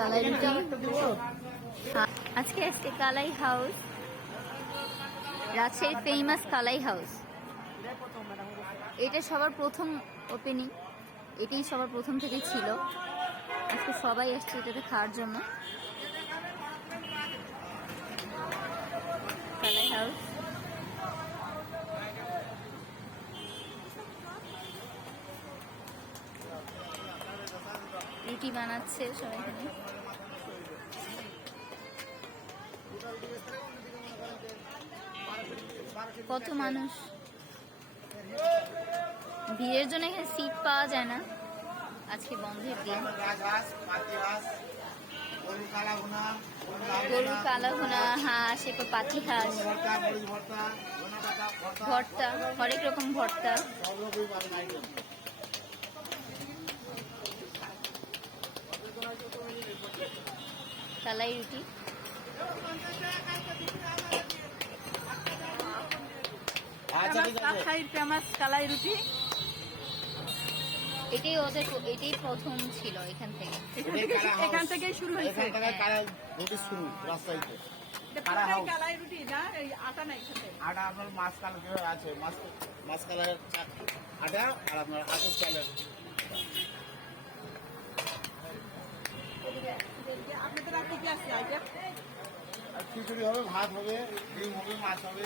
কালাই রুটি। আজকে আসছে কালাই হাউস, রাজশাহীর ফেমাস কালাই হাউস। এটা সবার প্রথম ওপেনিং, এটাই সবার প্রথম থেকেই ছিল। আজকে সবাই আসছে এটাতে খাওয়ার জন্য। কালাই হাউস রুটি বানাচ্ছে সবাই এখানে। কত মানুষ, ভিড়ের জন্য এখানে সিট পাওয়া যায় না, আজকে বন্ধের দিন। গরুর কালা ভুনা, হাঁস, এরপর পাতি হাঁস, ভর্তা, হরেক রকম ভর্তা। কালাই রুটি, ফেমাস কালাই রুটি। এটাই ওদের, এটাই প্রথম ছিল এখান থেকে। এখান থেকেই শুরু হয়েছে রাস্তায়। কালাই রুটি না, এই আটা নাই সাথে। আটা আপনার মাছ কালার আছে, মাছ কালারের আটা আর আপনার আতপ চালের। আপনাদের আর কি কি আছে আইটেম? আর খিচুড়ি হবে, ভাত হবে, ডিম হবে, মাছ হবে।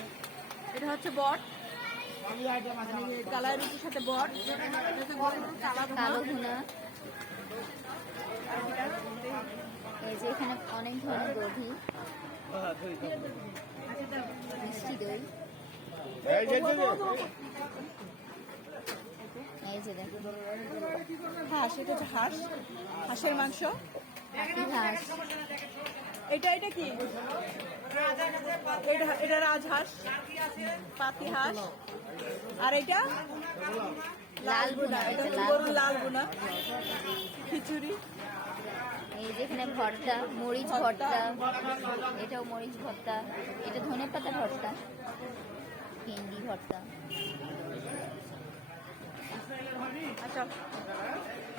এটা হচ্ছে বট, সবই আইটেম আছে। কালাই রুটির সাথে বট, কালো ভুনা। এই যে এখানে অনেক ধরনের দধি, মিষ্টি দই। এই যে দেখো হাঁস, এটা হচ্ছে হাঁস, হাঁসের মাংস। পাতি হাঁস, এটা এটা কি? এটা রাজহাঁস, পাতি হাঁস। আর এটা লাল ভুনা, এটা এটা হচ্ছে লাল গরুর ভুনা। লাল ভুনা, খিচুড়ি। এই যে এখানে ভর্তা, মরিচ ভর্তা, এটাও মরিচ ভর্তা, এটা ধনেপাতা ভর্তা, ভেন্ডি ভর্তা। আচ্ছা,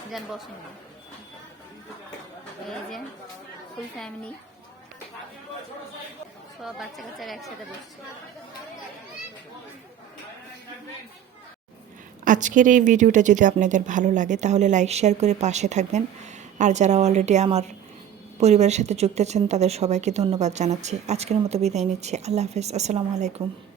যান বসেন। এই যে ফুল ফ্যামিলি, সব বাচ্চা কাচ্চারা একসাথে বসছে। আজকের এই ভিডিওটা যদি আপনাদের ভালো লাগে তাহলে লাইক শেয়ার করে পাশে থাকবেন। আর যারা অলরেডি আমার পরিবারের সাথে যুক্ত আছেন তাদের সবাইকে ধন্যবাদ জানাচ্ছি। আজকের মতো বিদায় নিচ্ছি। আল্লাহ হাফেজ, আসসালামু আলাইকুম।